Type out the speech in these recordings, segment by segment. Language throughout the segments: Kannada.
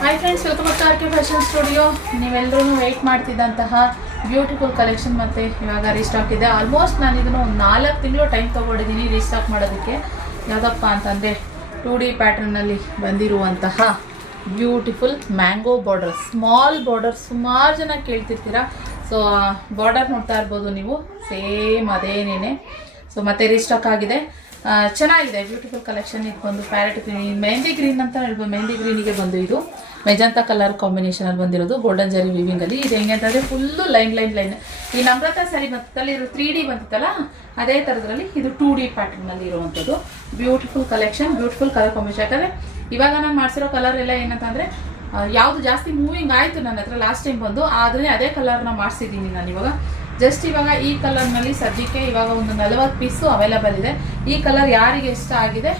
Hi friends, welcome to R K fashion studio. ನೀವೆಲ್ಲರೂ ವೆಯ್ಟ್ ಮಾಡ್ತಿದ್ದಂತಹ ಬ್ಯೂಟಿಫುಲ್ ಕಲೆಕ್ಷನ್ ಮತ್ತು ಇವಾಗ ರೀಸ್ಟಾಕ್ ಇದೆ. ಆಲ್ಮೋಸ್ಟ್ ನಾನು ಇದನ್ನು ಒಂದು 4 ತಿಂಗಳು ಟೈಮ್ ತೊಗೊಂಡಿದ್ದೀನಿ ರೀಸ್ಟಾಕ್ ಮಾಡೋದಕ್ಕೆ. ಯಾವುದಪ್ಪ ಅಂತಂದರೆ 2D ಪ್ಯಾಟರ್ನಲ್ಲಿ ಬಂದಿರುವಂತಹ beautiful mango border, small border. ಸುಮಾರು ಜನ ಕೇಳ್ತಿರ್ತೀರ. ಸೊ ಬಾರ್ಡರ್ ನೋಡ್ತಾ ಇರ್ಬೋದು ನೀವು, ಸೇಮ್ ಅದೇನೇನೆ. ಸೊ ಮತ್ತೆ ರೀಸ್ಟಾಕ್ ಆಗಿದೆ, ಚೆನ್ನಾಗಿದೆ. Beautiful collection. ಇದು ಬಂದು ಪ್ಯಾರೆಟ್ ಗ್ರೀನ್, ಮೆಹಂದಿ ಗ್ರೀನ್ ಅಂತ ಹೇಳ್ಬೋದು. ಮೆಹಂದಿ ಗ್ರೀನಿಗೆ ಬಂದು ಇದು ಮೆಜಂತಾ ಕಲರ್ ಕಾಂಬಿನೇಷನಲ್ಲಿ ಬಂದಿರೋದು ಗೋಲ್ಡನ್ ಜರಿ ವೀವಿಂಗಲ್ಲಿ. ಇದು ಹೆಂಗೆ ಅಂತಂದರೆ ಫುಲ್ಲು ಲೈನ್ ಈ ನಮ್ರತಾ ಸ್ಯಾರಿ ಬಂತಲ್ಲ, ಇದು 3D ಬಂತಲ್ಲ, ಅದೇ ಥರದ್ರಲ್ಲಿ ಇದು 2D ಪ್ಯಾಟರ್ನಲ್ಲಿ ಇರುವಂಥದ್ದು beautiful collection, beautiful colour combination. ಯಾಕಂದರೆ ಇವಾಗ ನಾನು ಮಾಡಿಸಿರೋ ಕಲರ್ ಎಲ್ಲ ಏನಂತಂದರೆ ಯಾವುದು ಜಾಸ್ತಿ ಮೂವಿಂಗ್ ಆಯಿತು ನನ್ನ ಹತ್ರ ಲಾಸ್ಟ್ ಟೈಮ್ ಬಂದು, ಆದರೆ ಅದೇ ಕಲರ್ನ ಮಾಡಿಸಿದ್ದೀನಿ ನಾನು ಇವಾಗ. ಜಸ್ಟ್ ಇವಾಗ ಈ ಕಲರ್ನಲ್ಲಿ ಸದ್ಯಕ್ಕೆ ಇವಾಗ ಒಂದು 40 ಪೀಸು ಅವೈಲೇಬಲ್ ಇದೆ. ಈ ಕಲರ್ ಯಾರಿಗೆ ಇಷ್ಟ ಆಗಿದೆ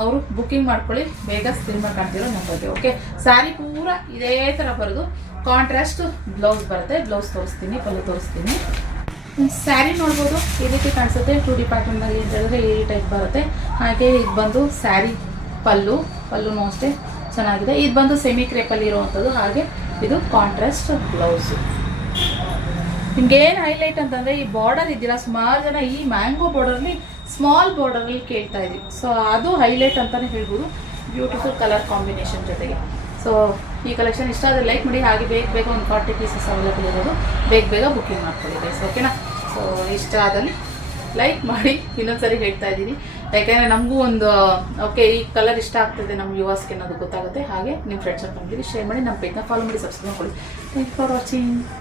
ಅವರು ಬುಕ್ಕಿಂಗ್ ಮಾಡ್ಕೊಳ್ಳಿ, ಬೇಗ ಸಿನಿಮಾ ಕಾಣ್ತಿರೋ ನಂಬರ್ಗೆ. ಓಕೆ, ಸ್ಯಾರಿ ಪೂರ ಇದೇ ಥರ ಬರೋದು. ಕಾಂಟ್ರಾಸ್ಟ್ ಬ್ಲೌಸ್ ಬರುತ್ತೆ. ಬ್ಲೌಸ್ ತೋರಿಸ್ತೀನಿ, ಪಲ್ಲು ತೋರಿಸ್ತೀನಿ. ಸ್ಯಾರಿ ನೋಡ್ಬೋದು, ಈ ರೀತಿ ಕಾಣಿಸುತ್ತೆ 2D ಪ್ಯಾಟರ್ನಲ್ಲಿ ಅಂತ ಹೇಳಿದ್ರೆ ಈ ಟೈಪ್ ಬರುತ್ತೆ. ಹಾಗೆ ಇದು ಬಂದು ಸ್ಯಾರಿ ಪಲ್ಲುನೂ ಅಷ್ಟೇ ಚೆನ್ನಾಗಿದೆ. ಇದು ಬಂದು ಸೆಮಿ ಕ್ರೇಪಲ್ಲಿ ಇರುವಂಥದ್ದು. ಹಾಗೆ ಇದು ಕಾಂಟ್ರಾಸ್ಟ್ ಬ್ಲೌಸು. ನಿಮ್ಗೇನು ಹೈಲೈಟ್ ಅಂತಂದರೆ ಈ ಬಾರ್ಡರ್ ಇದ್ದೀರಾ, ಸುಮಾರು ಜನ ಈ ಮ್ಯಾಂಗೋ ಬಾರ್ಡರ್ಲಿ ಸ್ಮಾಲ್ ಬಾರ್ಡರಲ್ಲಿ ಕೇಳ್ತಾ ಇದ್ದೀವಿ. ಸೊ ಅದು ಹೈಲೈಟ್ ಅಂತಲೇ ಹೇಳ್ಬೋದು, ಬ್ಯೂಟಿಫುಲ್ ಕಲರ್ ಕಾಂಬಿನೇಷನ್ ಜೊತೆಗೆ. ಸೊ ಈ ಕಲೆಕ್ಷನ್ ಇಷ್ಟ ಆದರೆ ಲೈಕ್ ಮಾಡಿ. ಹಾಗೆ ಬೇಗ ಒಂದು 40 ಪೀಸಸ್ ಅವೈಲೇಬಲ್ ಇರೋದು, ಬೇಗ ಬುಕ್ಕಿಂಗ್ ಮಾಡ್ಕೊಳ್ಳಿ ಗೈಸ್, ಓಕೆನಾ? ಸೊ ಇಷ್ಟ ಆದಲ್ಲಿ ಲೈಕ್ ಮಾಡಿ. ಇನ್ನೊಂದ್ಸರಿ ಹೇಳ್ತಾ ಇದ್ದೀನಿ, ಯಾಕೆಂದರೆ ನಮಗೂ ಒಂದು ಓಕೆ ಈ ಕಲರ್ ಇಷ್ಟ ಆಗ್ತದೆ ನಮ್ಮ ವ್ಯೂವರ್ಸ್ಗೆ ಅನ್ನೋದು ಗೊತ್ತಾಗುತ್ತೆ. ಹಾಗೆ ನಿಮ್ಮ ಫ್ರೆಂಡ್ಸ್ ಅಂಡ್ ಫ್ಯಾಮಿಲಿಗೆ ಶೇರ್ ಮಾಡಿ, ನಮ್ಮ ಪೇಜ್ನ ಫಾಲೋ ಮಾಡಿ, ಸಬ್ಸ್ಕ್ರೈಬ್ ಮಾಡಿ. Thank you for watching.